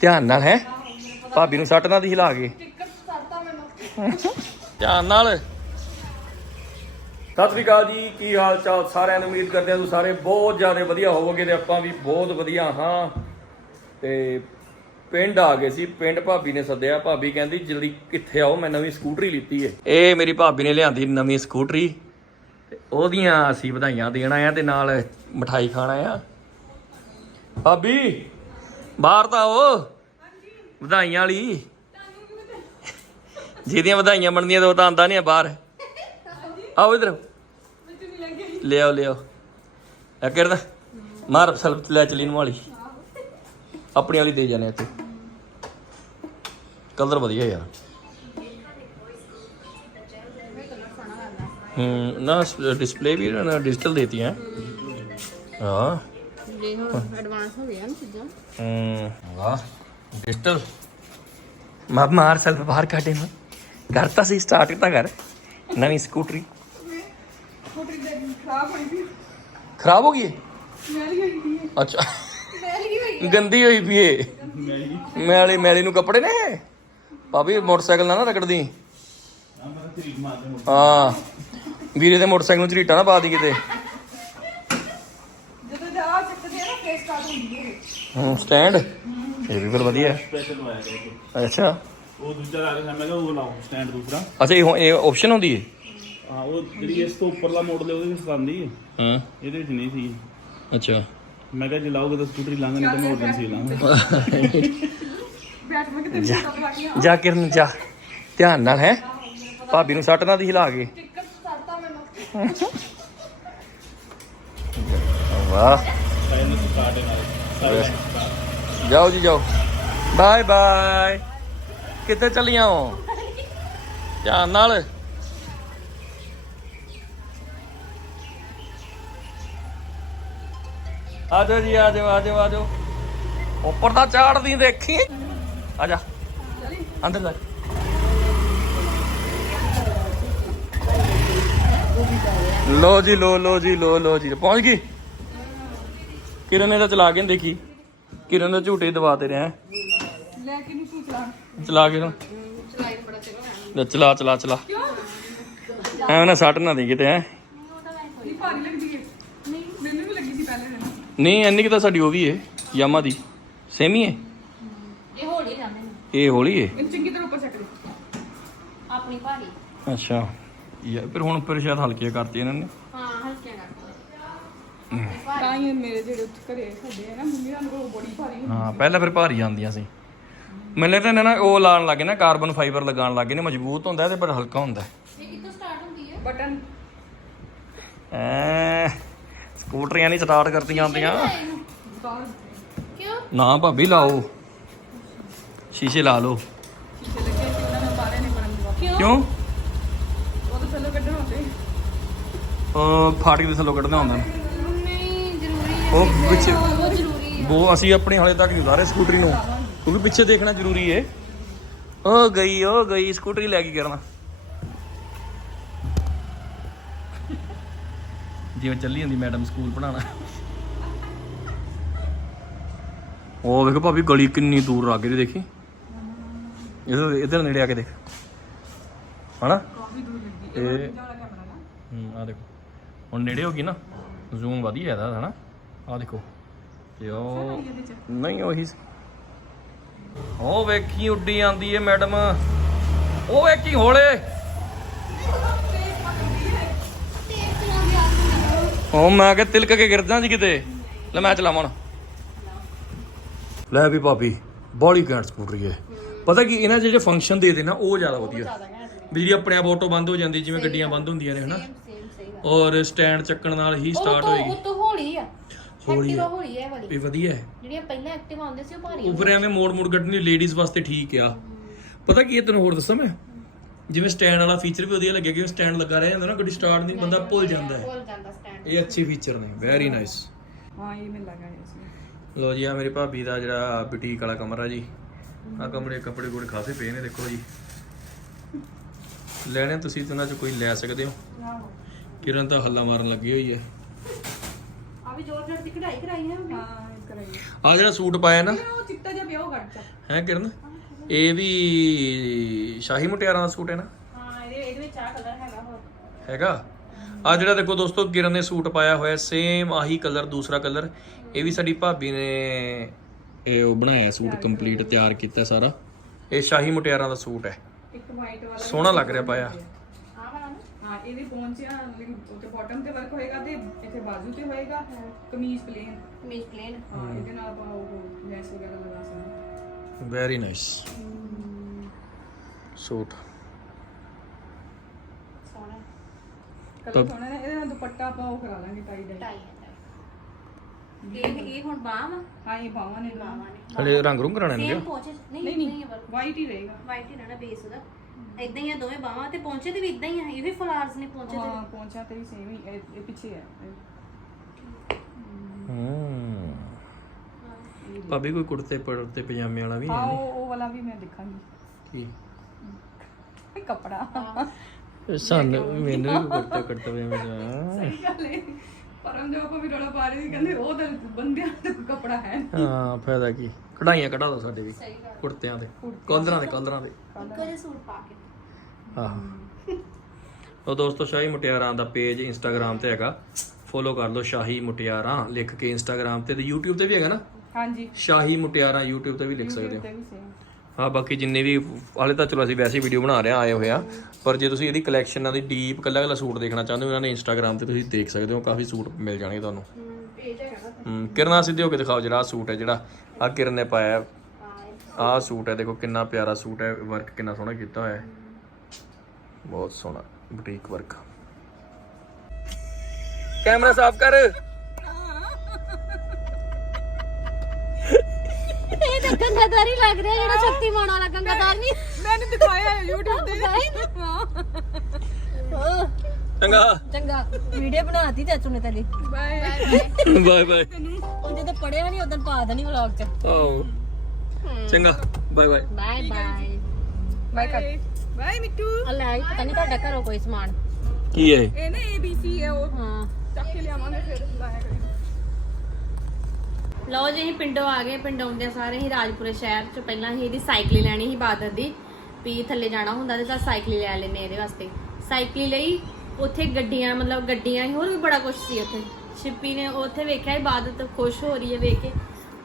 ਧਿਆਨ ਨਾਲ ਹੈ? ਭਾਬੀ ਨੂੰ ਸੱਟ ਨਾ ਦੀ ਹਿਲਾ ਕੇ। ਧਿਆਨ ਨਾਲ। ਸਤਿ ਸ੍ਰੀ ਅਕਾਲ ਜੀ ਕੀ ਹਾਲ ਚਾਲ? ਸਾਰਿਆਂ ਨੂੰ ਉਮੀਦ ਕਰਦੇ ਹਾਂ ਤੁਸੀਂ ਸਾਰੇ ਬਹੁਤ ਜ਼ਿਆਦਾ ਵਧੀਆ ਹੋਵੋਗੇ ਤੇ ਆਪਾਂ ਵੀ ਬਹੁਤ ਵਧੀਆ ਹਾਂ। ਤੇ ਪਿੰਡ ਆ ਗਏ ਸੀ ਪਿੰਡ ਭਾਬੀ ਨੇ ਸੱਦਿਆ। ਭਾਬੀ ਕਹਿੰਦੀ ਜਲਦੀ ਕਿੱਥੇ ਆਓ? ਮੈਂ ਨਵੀਂ ਸਕੂਟਰੀ ਲਿੱਤੀ ਏ। ਇਹ ਮੇਰੀ ਭਾਬੀ ਨੇ ਲਿਆਂਦੀ ਨਵੀਂ ਸਕੂਟਰੀ। ਤੇ ਉਹਦੀਆਂ ਅਸੀਂ ਵਧਾਈਆਂ ਦੇਣ ਆ ਤੇ ਨਾਲ ਮਠਾਈ ਖਾਣਾ ਆ ਭਾਬੀ ਬਾਹਰ ਤਾਂ ਆਓ। ਵਧਾਈਆਂ ਵਾਲੀ। ਜਿਹਦੀਆਂ ਵਧਾਈਆਂ ਬਣਦੀਆਂ ਤੇ ਉਹ ਤਾਂ ਆਂਦਾ ਨਹੀਂ ਆ ਬਾਹਰ। ਆਓ ਇਧਰ। ਲਿਆਓ ਲਿਆਓ। ਇਹ ਕਿਰਦਾ ਮਾਰ ਸਲਪ ਲੈ ਚਲੀ ਨੂੰ ਵਾਲੀ। ਆਪਣੀ ਵਾਲੀ ਦੇ ਜਾਣੇ ਇੱਥੇ। ਕਲਰ ਵਧੀਆ ਯਾਰ। ਹੂੰ ਨਾ ਡਿਸਪਲੇ ਵੀ ਨਾ ਡਿਜੀਟਲ ਦੇਤੀ ਹੈ। ਹਾਂ ਦੇਖੋ ਐਡਵਾਂਸ ਹੋ ਗਿਆ ਨਾ ਚੀਜ਼ਾਂ। ਹੂੰ ਵਾਹ। ਡਿਜੀਟਲ ਮਾ ਮਾਰ ਸਲਪ ਬਾਹਰ ਕੱਢੇ ਨਾ ਕਰਤਾ ਸੀ ਸਟਾਰਟ ਤਾਂ ਕਰ ਨਵੀਂ ਸਕੂਟਰੀ। ਖਰਾਬ ਹੋ ਗਈ ਹੈ? ਅੱਛਾ। ਗੰਦੀ ਹੋਈ ਪਈ ਏ ਮੈਲੀ। ਮੈਲੀ ਨੂੰ ਕੱਪੜੇ ਨੇ ਭਾਬੀ ਮੋਟਰਸਾਈਕਲ ਨਾ ਨਾ ਰਗੜਦੀ। ਹਾਂ। ਵੀਰੇ ਦੇ ਮੋਟਰਸਾਈਕਲ ਨੂੰ ਝਰੀਟਾ ਨਾ ਪਾ ਦੀ ਕਿਤੇ। ਜਦੋਂ ਜਾ ਚੱਕਦੇ ਆ ਨਾ ਫੇਸ ਸਟਾਰਟ ਹੁੰਦੀ ਹੈ। ਹੂੰ ਸਟੈਂਡ ਇਹ ਵੀ ਫਿਰ ਵਧੀਆ। ਹੈ। ਸਪੈਸ਼ਲ। ਅੱਛਾ। ਉਹ ਦੂਜਾ ਲਾ ਕੇ ਮੈਂ ਕਿਹਾ ਉਹ ਲਾਓ ਸਟੈਂਡ ਦੂਸਰਾ। ਅੱਛਾ ਇਹ ਹੁਣ- ਇਹ ਆਪਸ਼ਨ ਹੁੰਦੀ ਹੈ ਹਾਂ ਉਹ ਜਿਹੜੀ ਇਸ ਤੋਂ ਉੱਪਰਲਾ ਮਾਡਲ ਹੈ ਉਹਦੇ ਵਿੱਚ ਆਉਂਦੀ ਹੈ ਹਾਂ। ਇਹਦੇ ਵਿੱਚ ਨਹੀਂ ਸੀ। ਅੱਛਾ। ਮੈਂ ਕਿਹਾ ਜੇ ਲਾਓਗੇ ਤਾਂ ਸਕੂਟਰੀ ਲੰਘ ਨਹੀਂ ਤਾਂ ਮੈਂ ਉਦੋਂ ਸੀ ਲਾਂਗਾ। ਕਿਤੇ ਜਾ ਕਿਰਨ ਜਾ। ਧਿਆਨ ਨਾਲ ਹੈ? ਭਾਬੀ ਨੂੰ ਸੱਟ ਨਾ ਦੀ ਹਿਲਾ ਕੇ। ਟਿਕਟ ਕਰਤਾ ਮੈਨੂੰ। ਵਾਹ। ਸਾਈਨ ਨੂੰ ਸਟਾਰਟ ਹੈ ਨਾਲ। ਜਾਓ ਜੀ, ਜਾਓ। Bye bye. ਕਿੱਥੇ ਚੱਲੀਆਂ ਹੋ? ਧਿਆਨ ਨਾਲ। ਆ ਜਾਓ ਜੀ, ਆ ਜਾਓ ਆ ਜਾਓ ਆ ਜਾਓ। ਉੱਪਰ ਤਾਂ ਚਾੜਦੀ ਦੇਖੀ। ਆ ਜਾ। ਅੰਦਰ ਜਾ। ਲੋ ਜੀ ਲੋ ਲੋ ਜੀ ਲੋ ਲੋ ਜੀ। ਪਹੁੰਚ ਗਈ? ਕਿਰਨ ਨੇ ਤਾਂ ਚਲਾ ਕੇ ਦੇਖੀ। ਕਿਰਨ ਦਾ ਝੂਟੇ ਦਵਾ ਤੇ ਰਿਹਾ ਲੈ ਕੇ ਨੂੰ ਤੂੰ ਚਲਾ। ਚਲਾ ਕੇ ਨਾ। ਚਲਾਈ ਨੂੰ ਬੜਾ ਚੰਗਾ ਹੈ ਲੈ ਚਲਾ ਚਲਾ ਚਲਾ। ਐਵੇਂ ਨਾ ਸੱਟ ਨਾ ਦੇ ਕਿਤੇ ਹੈ। ਇਹ ਭਾਰੀ ਲੱਗਦੀ ਹੈ ਨਹੀਂ। ਮੈਨੂੰ ਵੀ ਲੱਗੀ ਸੀ ਪਹਿਲੇ ਦਿਨ। ਨਹੀਂ ਇੰਨੀ ਕਿ ਤਾਂ ਸਾਡੀ ਉਹ ਵੀ ਹੈ ਯਾਮਾ ਦੀ। ਸੇਮ ਹੀ ਹੈ ਇਹ ਹੋੜੀ ਜਾਂਦੇ ਨੇ। ਇਹ ਹੌਲੀ ਹੈ ਇਹਨੂੰ ਚੰਗੀ ਤਰ੍ਹਾਂ ਉੱਪਰ ਚੱਕ ਦੇ। ਆਪਣੀ ਭਾਰੀ। ਅੱਛਾ। ਯਾ ਫਿਰ ਹੁਣ ਫਿਰ ਸ਼ਾਇਦ ਹਲਕੀਆਂ ਕਰਤੀ ਇਹਨਾਂ ਨੇ। ਤਾਂ ਹੀ ਮੇਰੇ ਜਿਹੜੇ ਉੱਥੇ ਘਰੇ ਸਾਡੇ ਹੈ ਨਾ ਮੰਮੀ ਨਾਲ ਉਹ ਬੜੀ ਭਾਰੀ ਹੁੰਦੀ ਹਾਂ ਪਹਿਲਾਂ ਫਿਰ ਭਾਰੀ ਆਉਂਦੀਆਂ ਸੀ। ਮੈਨੂੰ ਲੱਗਦਾ ਇਹਨਾਂ ਨਾ ਉਹ ਲਾਣ ਲੱਗੇ ਨਾ ਕਾਰਬਨ ਫਾਈਬਰ ਲਗਾਉਣ ਲੱਗੇ ਨੇ ਮਜ਼ਬੂਤ ਹੁੰਦਾ ਤੇ ਪਰ ਹਲਕਾ ਹੁੰਦਾ। ਇਹ ਕਿੱਥੋਂ ਸਟਾਰਟ ਹੁੰਦੀ ਹੈ ਬਟਨ। ਐ ਸਕੂਟਰੀਆਂ ਨਹੀਂ ਸਟਾਰਟ ਕਰਤੀਆਂ ਹੁੰਦੀਆਂ। ਕਿਉਂ? ਨਾ ਭਾਬੀ ਲਾਓ। ਸ਼ੀਸ਼ੇ ਲਾ ਲਓ। ਸ਼ੀਸ਼ੇ ਲੱਗੇ ਸੀ ਉਹਨਾਂ ਨੇ ਬਾਹਰ ਨੇ ਬਰਨ ਦਵਾ ਕਿਉਂ? ਕਿਉਂ? ਉਹ ਤਾਂ ਥੱਲੇ ਕੱਢਣ ਹੁੰਦੇ ਉਹ ਫਾਟਕ ਦੇ ਥੱਲੋਂ ਕੱਢਣਾ ਹੁੰਦਾ ਉਹ ਜ਼ਰੂਰੀ ਹੈ ਉਹ ਅਸੀਂ ਆਪਣੇ ਹਾਲੇ ਤੱਕ ਨਹੀਂ ਉਤਾਰੇ ਸਕੂਟਰੀ ਨੂੰ। ਕਿਉਂਕਿ ਪਿੱਛੇ ਦੇਖਣਾ ਜ਼ਰੂਰੀ ਏ। ਉਹ ਗਈ ਉਹ ਗਈ ਸਕੂਟਰੀ ਲੈ ਕੇ ਕਰਨਾ। ਜਿਵੇਂ ਚੱਲੀ ਜਾਂਦੀ ਮੈਡਮ ਸਕੂਲ ਪੜਾਉਣਾ ਉਹ ਵੇਖੋ ਭਾਬੀ ਗਲੀ ਕਿੰਨੀ ਦੂਰ ਆ ਗਈ ਦੇਖੀ। ਇਧਰ ਇਧਰ ਨੇੜੇ ਆ ਕੇ ਦੇਖ। ਹਨਾ? ਕਾਫੀ ਦੂਰ ਲੱਗੀ। ਇਹ ਹੂੰ ਆ ਦੇਖੋ। ਹੁਣ ਨੇੜੇ ਹੋ ਗਈ ਨਾ। ਜ਼ੂਮ ਵਧੀਆ ਇਹਦਾ ਹਨਾ? ਆ ਦੇਖੋ। ਤੇ ਉਹ ਨਹੀਂ ਉਹੀ ਸੀ। ਉਹ ਵੇਖੀ ਉੱਡੀ ਆਂਦੀ ਏ ਮੈਡਮ। ਉਹ ਵੇਖੀ ਹੋਲੇ। ਉਹ ਮੈਂ ਕਿ ਤਿਲਕ ਕੇ ਗਿਰਦਾ ਜੀ ਕਿਤੇ। ਲੈ ਮੈਂ ਚਲਾਵਾਂ ਲੈ ਵੀ ਭਾਬੀ ਬੜੀ ਘੈਂਟ ਸਕੂਟਰੀ ਏ। ਪਤਾ ਕੀ ਇਹਨਾਂ ਜਿਹੜੇ ਫੰਕਸ਼ਨ ਦੇ ਦੇ ਨਾ ਉਹ ਜ਼ਿਆਦਾ ਵਧੀਆ। ਬਿਜਲੀ ਆਪਣੇ ਆਪ ਆਟੋ ਬੰਦ ਹੋ ਜਾਂਦੀ ਜਿਵੇਂ ਗੱਡੀਆਂ ਬੰਦ ਹੁੰਦੀਆਂ ਨੇ ਹਨਾ? ਔਰ ਸਟੈਂਡ ਚੱਕਣ ਨਾਲ ਹੀ ਸਟਾਰਟ ਹੋਏਗੀ। ਉਹ ਤੋਂ ਹੌਲੀ ਆ। ਹੌਲੀ ਐਕਟਿਵਾ। ਹੌਲੀ ਹੈ ਇਹ ਵਾਲੀ। ਇਹ ਵਧੀਆ ਹੈ। ਜਿਹੜੀਆਂ ਪਹਿਲਾਂ ਐਕਟਿਵਾ ਆਉਂਦੇ ਸੀ ਉਹ ਭਾਰੀ ਉੱਪਰ ਐਵੇਂ ਮੋੜ ਮੋੜ ਕੱਢਣੀ ਲੇਡੀਜ਼ ਵਾਸਤੇ ਠੀਕ ਆ। ਪਤਾ ਕੀ ਹੈ ਤੈਨੂੰ ਹੋਰ ਦੱਸਾਂ ਮੈਂ? ਜਿਵੇਂ ਸਟੈਂਡ ਵਾਲਾ ਫੀਚਰ ਵੀ ਵਧੀਆ ਲੱਗਿਆ ਕਿ ਸਟੈਂਡ ਲੱਗਾ ਰਹਿ ਜਾਂਦਾ ਨਾ ਗੱਡੀ ਸਟਾਰਟ ਨਹੀਂ ਬੰਦਾ ਭੁੱਲ ਜਾਂਦਾ ਹੈ। ਭੁੱਲ ਜਾਂਦਾ ਸਟੈਂਡ ਇਹ ਅੱਛੇ ਫੀਚਰ ਨੇ ਵੈਰੀ ਨਾਈਸ ਹਾਂ ਇਹ ਮੈਨੂੰ ਲੱਗਾ ਸੀ। ਲੋ ਜੀ ਆ ਮੇਰੀ ਭਾਬੀ ਦਾ ਜਿਹੜਾ ਬੁਟੀਕ ਵਾਲਾ ਕਮਰਾ ਜੀ। ਆ ਕਮਰੇ ਕੱਪੜੇ ਕੋਲ ਖਾਸੇ ਪਏ ਨੇ ਦੇਖੋ ਜੀ। ਲੈਣੇ ਤੁਸੀਂ ਤੇ ਉਹਨਾਂ ਚ ਕੋਈ ਲੈ ਸਕਦੇ ਹੋ। ਕਿਰਨ ਤਾਂ ਹੱਲਾ ਮਾਰਨ ਲੱਗੀ ਹੋਈ ਹੈ। ਆ ਵੀ ਜੋਰ ਜੋਰ ਦੀ ਕਢਾਈ ਕਰਾਈ ਹੈ ਹਾਂ ਕਰਾਈ ਆ। ਜਿਹੜਾ ਸੂਟ ਪਾਇਆ ਨਾ। ਉਹ ਚਿੱਟਾ ਜਿਹਾ ਪਿਆ ਉਹ ਕੱਢ ਚਾ ਹੈ ਕਿਰਨ? ਇਹ ਵੀ ਸ਼ਾਹੀ ਮੁਟਿਆਰਾਂ ਦਾ ਸੂਟ ਹੈ ਨਾ? ਹਾਂ ਇਹਦੇ ਇਹਦੇ ਵਿੱਚ ਆ ਕਲਰ ਹੈਗਾ ਹੋਰ। ਹੈਗਾ? ਆ ਜਿਹੜਾ ਦੇਖੋ ਦੋਸਤੋ ਕਿਰਨ ਨੇ ਸੂਟ ਪਾਇਆ ਹੋਇਆ ਸੇਮ ਆਹੀ ਕਲਰ ਦੂਸਰਾ ਕਲਰ ਇਹ ਵੀ ਸਾਡੀ ਭਾਬੀ ਨੇ ਇਹ ਉਹ ਬਣਾਇਆ ਸੂਟ ਕੰਪਲੀਟ ਤਿਆਰ ਕੀਤਾ ਸਾਰਾ। ਇਹ ਸ਼ਾਹੀ ਮੁਟਿਆਰਾਂ ਦਾ ਸੂਟ ਹੈ। ਇੱਕ ਵਾਈਟ ਵਾਲਾ ਸੋਹਣਾ ਲੱਗ ਰਿਹਾ ਪਾਇਆ। ਨਾ ਹਾਂ ਇਹਦੀ ਪਹੁੰਚਿਆ ਉੱਤੇ ਬਾਟਮ ਤੇ ਵਰਕ ਹੋਏਗਾ ਤੇ ਇੱਥੇ ਬਾਜ਼ੂ ਤੇ ਹੋਏਗਾ ਕਮੀਜ਼ ਪਲੇਨ ਕਮੀਜ਼ ਪਲੇਨ ਹਾਂ ਇਹਦੇ ਨਾਲ ਆਪਾਂ ਉਹ ਲੈਸ ਵਗੈਰਾ ਲਗਾ ਸਕਦੇ ਵੈਰੀ ਨਾਈਸ ਸੂਟ ਸੋਹਣਾ। ਕਲਰ ਸੋਹਣਾ ਹੈ ਇਹਦੇ ਨਾਲ ਦੁਪੱਟਾ ਆਪਾਂ ਉਹ ਕਰਾ ਲਾਂਗੇ ਟਾਈ ਦਾ ਟਾਈ ਹੈ ਇਹ ਇਹ ਹੁਣ ਬਾਹਾਂ ਵਾ ਹਾਂ ਇਹ ਬਾਵਾਂ ਨੇ। ਬਾਹਾਂ ਨੇ। ਹਲੇ ਰੰਗ ਰੁੰਗ ਕਰਾਣੇ ਨੇ ਸੇਮ? ਪਹੁੰਚੇ ਨਹੀਂ ਨਹੀਂ ਵਾਈਟ ਹੀ ਰਹੇਗਾ। ਵਾਈਟ ਹੀ ਰਹਿਣਾ ਬੇਸ ਉਹਦਾ। ਇਦਾਂ ਹੀ ਆ ਦੋਵੇਂ ਬਾਹਾਂ ਤੇ ਪਹੁੰਚੇ ਤੇ ਵੀ ਇਦਾਂ ਹੀ ਆ ਇਹ ਵੀ ਫਲਾਰਸ ਨੇ ਪਹੁੰਚੇ ਤੇ ਹਾਂ ਪਹੁੰਚਾ ਤੇ ਵੀ ਸੇਮ ਹੀ ਇਹ ਇਹ ਪਿੱਛੇ ਹੈ ਹੂੰ। ਭਾਬੀ ਕੋਈ ਕੁੜਤੇ ਪੜਤੇ ਪਜਾਮੇ ਵਾਲਾ ਵੀ ਹਾਂ ਹੈ ਉਹ ਉਹ ਵਾਲਾ ਵੀ ਮੈਂ ਦੇਖਾਂਗੀ। ਕੀ ਇਹ ਕਪੜਾ। ਸਾਨੂੰ ਮੈਨੂੰ ਵੀ ਕੁੜਤੇ ਕੁੜਤੇ ਪਜਾਮੇ ਦਾ। ਸਹੀ ਗੱਲ ਹੈ ਪਰਮ ਜੋ ਆਪਾਂ ਵੀ ਰੋਲਾ ਪਾ ਰਹੇ ਸੀ ਕਹਿੰਦੇ ਉਹ ਤਾਂ ਬੰਦਿਆਂ ਤੇ ਕਪੜਾ ਹੈ ਹਾਂ ਫਾਇਦਾ ਕੀ? ਕਢਾਈਆਂ ਕਢਾ ਦੋ ਸਾਡੇ ਵੀ ਸਹੀ ਗੱਲ। ਕੁੜਤਿਆਂ ਦੇ ਕਾਲਰਾਂ ਦੇ ਕਾਲਰਾਂ ਦੇ। ਇੱਕੋ ਜਿਹੇ ਸੂਟ ਪਾ ਕੇ। ਆਹ। ਉਹ ਦੋਸਤੋ ਸ਼ਾਹੀ ਮੁਟਿਆਰਾਂ ਦਾ ਪੇਜ ਇੰਸਟਾਗ੍ਰam ਤੇ ਹੈਗਾ। ਫੋਲੋ ਕਰ ਲਓ ਸ਼ਾਹੀ ਮੁਟਿਆਰਾਂ ਲਿਖ ਕੇ ਇੰਸਟਾਗ੍ਰam ਤੇ ਤੇ YouTube ਤੇ ਵੀ ਹੈਗਾ ਨਾ? ਹਾਂਜੀ। ਸ਼ਾਹੀ ਮੁਟਿਆਰਾਂ YouTube ਤੇ ਵੀ ਲਿਖ ਸਕਦੇ ਹੋ। ਤੇ ਵੀ ਸੇਮ ਹਾਂ ਬਾਕੀ ਜਿੰਨੇ ਵੀ ਹਾਲੇ ਤਾਂ ਚਲੋ ਅਸੀਂ ਵੈਸੇ ਹੀ ਵੀਡੀਓ ਬਣਾ ਰਹੇ ਆ ਆਏ ਹੋਏ ਆ ਪਰ ਜੇ ਤੁਸੀਂ ਇਹਦੀ ਕਲੈਕਸ਼ਨਾਂ ਦੀ ਡੀਪ ਕੱਲਾ ਕੱਲਾ ਸੂਟ ਦੇਖਣਾ ਚਾਹੁੰਦੇ ਹੋ ਇਹਨਾਂ ਨੇ ਇੰਸਟਾਗ੍ਰam ਤੇ ਤੁਸੀਂ ਦੇਖ ਸਕਦੇ ਹੋ ਕਾਫੀ ਸੂਟ ਮਿਲ ਜਾਣਗੇ ਤੁਹਾਨੂੰ। ਪੇਜ ਹੈਗਾ ਹਮ, ਕਿਰਨਾ ਸਿੱਧੇ ਹੋ ਕੇ ਦਿਖਾਓ ਜਿਹੜਾ ਸੂਟ ਹੈ ਜਿਹੜਾ ਆ ਕਿਰਨ ਨੇ ਪਾਇਆ। ਹੈ। ਹਾਂ ਆਹ ਸੂਟ ਹੈ ਦੇਖੋ ਕਿੰਨਾ ਪਿਆਰਾ ਸੂਟ ਹੈ ਵਰਕ ਕਿੰਨਾ ਸੋਹਣਾ ਕੀਤਾ ਹੋਇਆ ਹੈ। ਬਹੁਤ ਸੋਹਣਾ ਬੁਟੀਕ ਵਰਕ ਕੈਮਰਾ ਸਾਫ਼ ਕਰ। ਗੰਗਾਦਾਰੀ ਲੱਗ ਰਿਹਾ ਜਿਹੜਾ ਸ਼ਕਤੀਮਾਨ ਵਾਲਾ ਗੰਗਾਦਾਰ ਨਹੀਂ। ਮੈंने ਦਿਖਾਇਆ ਹੈ YouTube ਤੇ। ਹਾਂ। ਚੰਗਾ। ਚੰਗਾ। ਵੀਡੀਓ ਬਣਾਤੀ ਚਾਚੂ ਨੇ ਤੇਰੀ। ਬਾਏ। Bye bye. ਉਹ ਜਦੋਂ ਪੜਿਆ ਨਹੀਂ ਉਦੋਂ ਪਾ ਦੇਣੀ ਵਲੌਗ ਚ। ਆਓ ਚੰਗਾ। Bye bye. Bye bye. Bye ਕਰ ਬਾਏ ਮਿੱਟੂ। ਅੱਲਾ ਇਹ ਪਤਾ ਨਹੀਂ ਤੁਹਾਡਾ ਘਰੋਂ ਕੋਈ ਸਮਾਨ। ਕੀ ਹੈ ਇਹ? ਨਾ ABC ਹੈ ਉਹ। ਹਾਂ। ਚੱਕ ਕੇ ਲਿਆਵਾਂਗੇ ਫਿਰ। ਲਾਇਆ ਕਰਾਂਗੇ ਲਓ ਜੀ, ਅਸੀਂ ਪਿੰਡੋਂ ਆ ਗਏ, ਪਿੰਡ ਆਉਂਦੇ ਸਾਰੇ ਹੀ ਰਾਜਪੁਰੇ ਸ਼ਹਿਰ ਚ ਪਹਿਲਾਂ ਹੀ ਇਹਦੀ ਸਾਈਕਲ ਲੈਣੀ ਸੀ ਬਾਦਰ ਦੀ, ਵੀ ਥੱਲੇ ਜਾਣਾ ਹੁੰਦਾ ਤੇ ਤਾਂ ਸਾਈਕਲ ਲੈ ਲੈਨੇ ਇਹਦੇ ਵਾਸਤੇ। ਸਾਈਕਲ ਲਈ, ਉੱਥੇ ਗੱਡੀਆਂ, ਮਤਲਬ ਗੱਡੀਆਂ ਹੋਰ ਵੀ ਬੜਾ ਕੁਝ ਸੀ ਉੱਥੇ। ਸ਼ਿੱਪੀ ਨੇ ਉੱਥੇ ਵੇਖਿਆ ਇਬਾਦਤ ਖੁਸ਼ ਹੋ ਰਹੀ ਹੈ ਵੇਖ ਕੇ।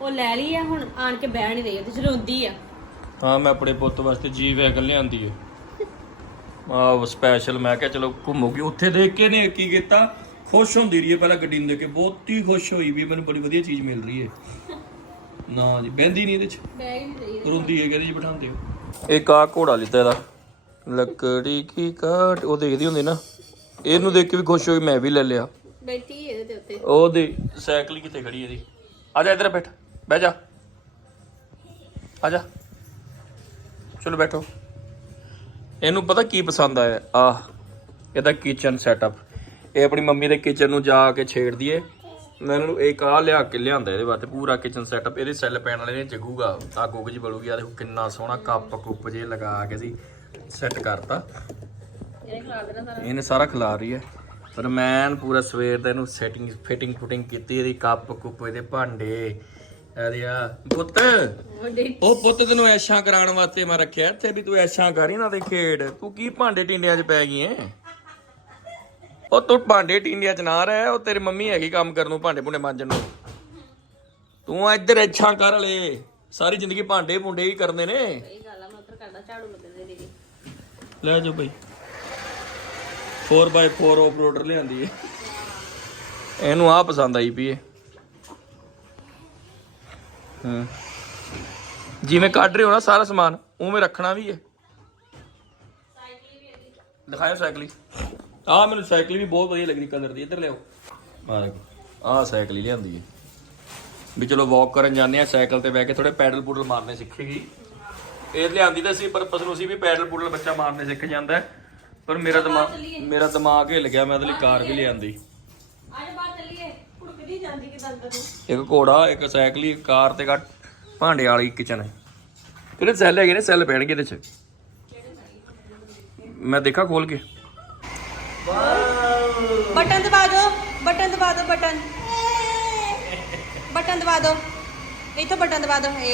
ਉਹ ਲੈ ਲਈ ਆ, ਹੁਣ ਆਣ ਕੇ ਬਹਿ ਨਹੀਂ ਰਹੀ ਤੇ ਰੋਂਦੀ ਆ। ਹਾਂ, ਮੈਂ ਆਪਣੇ ਪੁੱਤ ਵਾਸਤੇ ਜੀ ਵੈਗਨ ਲਿਆਂਦੀ ਹੈ ਆ ਸਪੈਸ਼ਲ ਮੈਂ ਕਿਹਾ ਚਲੋ ਘੁੰਮੋਗੇ ਉੱਥੇ ਦੇਖ ਕੇ ਨੇ ਕੀ ਕੀਤਾ? ਖੁਸ਼ ਹੁੰਦੀ ਰਹੀ ਹੈ ਪਹਿਲਾਂ ਗੱਡੀ ਨੂੰ ਦੇਖ ਕੇ। ਬਹੁਤ ਹੀ ਖੁਸ਼ ਹੋਈ ਵੀ ਮੈਨੂੰ ਬੜੀ ਵਧੀਆ ਚੀਜ਼ ਮਿਲ ਰਹੀ ਹੈ। ਨਾ ਜੀ ਬਹਿੰਦੀ ਨਹੀਂ ਇਹਦੇ ਚ? ਬਹਿ ਹੀ ਨਹੀਂ ਰਹੀ। ਰੋਂਦੀ ਹੈ ਕਹਿੰਦੀ ਜੀ ਬਿਠਾਉਂਦੇ ਹੋ। ਇੱਕ ਆ ਘੋੜਾ ਲਿੱਤਾ ਇਹਦਾ? ਲੱਕੜੀ ਕੀ ਕਾਟ ਉਹ ਦੇਖਦੀ ਹੁੰਦੀ ਨਾ। ਇਹਨੂੰ ਦੇਖ ਕੇ ਵੀ ਖੁਸ਼ ਹੋਈ ਮੈਂ ਵੀ ਲੈ ਲਿਆ। ਬੈਠੀ ਇਹਦੇ ਤੇ ਉੱਤੇ ਉਹਦੀ ਸਾਈਕਲ ਹੀ ਕਿੱਥੇ ਖੜੀ ਇਹਦੀ? ਆ ਜਾ ਇੱਧਰ ਬੈਠ ਬਹਿ ਜਾ। ਆ ਜਾ। ਚਲੋ ਬੈਠੋ। ਇਹਨੂੰ ਪਤਾ ਕੀ ਪਸੰਦ ਆਇਆ? ਆ ਇਹਦਾ ਕਿਚਨ ਸੈਟਅਪ ਇਹ ਆਪਣੀ ਮੰਮੀ ਦੇ ਕਿਚਨ ਨੂੰ ਜਾ ਕੇ ਛੇੜਦੀ ਏ ਮੈਂ ਇਹਨੂੰ ਇੱਕ ਆ ਲਿਆ ਕੇ ਲਿਆਂਦਾ ਇਹਦੇ ਵਾਸਤੇ ਪੂਰਾ ਕਿਚਨ ਸੈਟਅਪ ਇਹਦੇ ਸੈੱਲ ਪੈਣ ਵਾਲੇ ਨੇ ਜਗੂਗਾ ਆ। ਗੁੱਗ ਜੀ ਬਲੂਗੀ ਆ ਦੇਖੋ ਕਿੰਨਾ ਸੋਹਣਾ ਕੱਪ ਕੁੱਪ ਜੇ ਲਗਾ ਕੇ ਸੀ ਸੈੱਟ ਕਰਤਾ। ਇਹਨੇ ਸਾਰਾ। ਖਿਲਾ ਰਹੀ ਹੈ। ਪਰ ਮੈਂ ਪੂਰਾ ਸਵੇਰ ਦਾ ਇਹਨੂੰ ਸੈਟਿੰਗ ਫਿਟਿੰਗ ਫੁਟਿੰਗ ਕੀਤੀ ਇਹਦੀ ਕੱਪ ਕੁੱਪ ਇਹਦੇ ਭਾਂਡੇ ਆ ਪੁੱਤ। ਉਹ ਪੁੱਤ ਤੈਨੂੰ ਐਸ਼ਾਂ ਕਰਾਉਣ ਵਾਸਤੇ ਮੈਂ ਰੱਖਿਆ ਇੱਥੇ ਵੀ ਤੂੰ ਐਸ਼ਾਂ ਕਰੀ ਨਾ ਤੇ ਖੇਡ। ਤੂੰ ਕੀ ਭਾਂਡੇ ਟਿੰਡਿਆਂ 'ਚ ਪੈ ਗਈ ਐ ਉਹ ਤੂੰ ਭਾਂਡੇ ਟਿੰਡਿਆਂ 'ਚ ਨਾ ਰਹਿ ਉਹ ਤੇਰੀ ਮੰਮੀ ਹੈਗੀ ਕੰਮ ਕਰਨ ਨੂੰ ਭਾਂਡੇ ਭੁੰਡੇ ਮਾਂਜਣ ਨੂੰ। ਤੂੰ ਇੱਧਰ ਐਸ਼ਾਂ ਕਰ ਲੈ। ਸਾਰੀ ਜ਼ਿੰਦਗੀ ਭਾਂਡੇ ਭੁੰਡੇ ਹੀ ਕਰਨੇ ਨੇ। ਇਹ ਗੱਲ ਆ ਮੈਂ ਉੱਧਰ ਕਰਦਾ ਝਾੜੂ ਲੱਗੇ ਦੇ ਦੇ ਲੈ ਜਾਓ ਬਈ। 4x4 ਆਫਰੋਡਰ ਲਿਆਂਦੀ ਏ। ਇਹਨੂੰ ਆ ਪਸੰਦ ਆਈ ਪਈ ਏ। ਹਾਂ। ਜਿਵੇਂ ਕੱਢ ਰਹੇ ਹੋ ਨਾ ਸਾਰਾ ਸਮਾਨ ਉਵੇਂ ਰੱਖਣਾ ਵੀ ਏ। ਦਿਖਾਓ ਸਾਈਕਲ ਆ ਮੈਨੂੰ ਸਾਈਕਲ ਵੀ ਬਹੁਤ ਵਧੀਆ ਲੱਗਦੀ ਕਲਰ ਦੀ ਇੱਧਰ ਲਿਆਓ। ਆ ਆ ਸਾਈਕਲ ਹੀ ਲਿਆਂਦੀ ਏ। ਵੀ ਚਲੋ ਵਾਕ ਕਰਨ ਜਾਂਦੇ ਆ ਸਾਈਕਲ ਤੇ ਬਹਿ ਕੇ ਥੋੜੇ ਪੈਡਲ ਪੂਡਲ ਮਾਰਨੇ ਸਿੱਖੇਗੀ। ਇਹ ਲਿਆਂਦੀ ਤਾਂ ਸੀ ਪਰਪਸ ਨੂੰ ਸੀ ਵੀ ਪੈਡਲ ਪੂਡਲ ਬੱਚਾ ਮਾਰਨੇ ਸਿੱਖ ਜਾਂਦਾ। ਹੈ। ਪਰ ਮੇਰਾ ਦਿਮਾਗ ਮੇਰਾ ਦਿਮਾਗ ਹਿੱਲ ਗਿਆ ਮੈਂ ਉਹਦੇ ਲਈ ਕਾਰ ਵੀ ਲਿਆਂਦੀ। ਅੱਜ ਬਾਹਰ ਚੱਲੀਏ ਕੁੜਕਦੀ ਜਾਂਦੀ ਕਿਦਾਂ ਅੰਦਰ ਨੂੰ। ਇੱਕ ਘੋੜਾ ਇੱਕ ਸਾਈਕਲ ਹੀ ਕਾਰ ਤੇ ਘੱਟ ਭਾਂਡੇ ਵਾਲੀ ਕਿਚਨ ਹੈ। ਕਿਹੜੇ ਸੈੱਲ ਹੈਗੇ ਨੇ ਸੈੱਲ ਪੈਣਗੇ ਇਹਦੇ ਚ। ਮੈਂ ਦੇਖਾ ਖੋਲ ਕੇ। ਬਟਨ ਦਬਾ ਦਿਓ ਬਟਨ ਦਬਾ ਦਿਓ ਬਟਨ ਬਟਨ ਦਬਾ ਦਿਓ ਇੱਥੋਂ ਬਟਨ ਦਬਾ ਦੋ ਏ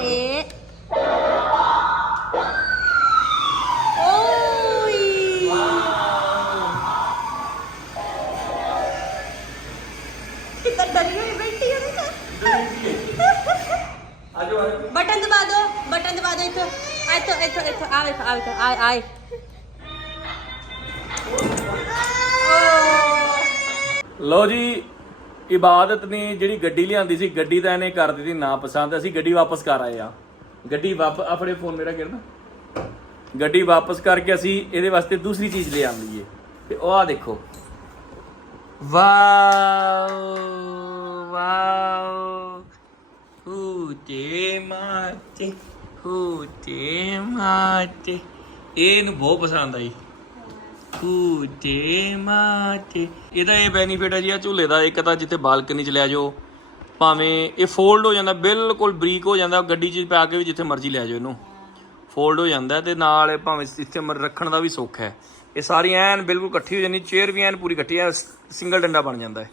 ਏ ਓਈ ਕਿੱਦਾਂ ਡਰੀ ਹੋਈ ਬੈਠੀ ਉਹਦੇ ਤੇ ਆਜੋ ਆਜੋ ਬਟਨ ਦਬਾ ਦੋ ਬਟਨ ਦਬਾ ਲਓ ਜੀ, ਇਬਾਦਤ ਨੇ ਜਿਹੜੀ ਗੱਡੀ ਲਿਆਂਦੀ ਸੀ, ਗੱਡੀ ਤਾਂ ਇਹਨੇ ਕਰ ਦਿੱਤੀ ਨਾ ਪਸੰਦ ਅਸੀਂ ਗੱਡੀ ਵਾਪਸ ਕਰ ਆਏ ਆ। ਗੱਡੀ ਵਾਪ ਆਪਣੇ ਫੋਨ ਮੇਰਾ ਕਿਰਨਾ। ਗੱਡੀ ਵਾਪਸ ਕਰਕੇ ਅਸੀਂ ਇਹਦੇ ਵਾਸਤੇ ਦੂਸਰੀ ਚੀਜ਼ ਲੈ ਆਂਦੀ ਏ ਤੇ ਉਹ ਆ ਦੇਖੋ। ਵਾਓ ਵਾਓ ਹੂਤੇ ਮਾਤੇ ਹੂਤੇ ਮਾਤੇ ਇਹਨੂੰ ਬਹੁਤ ਪਸੰਦ ਆਈ। ਹੂਤੇ ਮਾਤੇ। ਇਹਦਾ ਇਹ ਬੈਨੀਫਿਟ ਹੈ ਜੀ ਆ ਝੂਲੇ ਦਾ, ਇੱਕ ਤਾਂ ਜਿੱਥੇ ਬਾਲਕਨੀ ਚ ਲੈ ਜਾਓ, ਭਾਵੇਂ ਇਹ ਫੋਲਡ ਹੋ ਜਾਂਦਾ, ਬਿਲਕੁਲ ਬਰੀਕ ਹੋ ਜਾਂਦਾ, ਗੱਡੀ 'ਚ ਪਾ ਕੇ ਵੀ ਜਿੱਥੇ ਮਰਜ਼ੀ ਲੈ ਜਾਓ ਇਹਨੂੰ। ਫੋਲਡ ਹੋ ਜਾਂਦਾ ਤੇ ਨਾਲ ਇਹ ਭਾਵੇਂ ਜਿੱਥੇ ਮਰ ਰੱਖਣ ਦਾ ਵੀ ਸੁੱਖ ਹੈ। ਇਹ ਸਾਰੀ ਐਨ ਬਿਲਕੁਲ ਇਕੱਠੀ ਹੋ ਜਾਂਦੀ ਚੇਅਰ ਵੀ ਐਨ ਪੂਰੀ ਇਕੱਠੀ ਹੈ ਸਿੰਗਲ ਡੰਡਾ ਬਣ ਜਾਂਦਾ ਹੈ।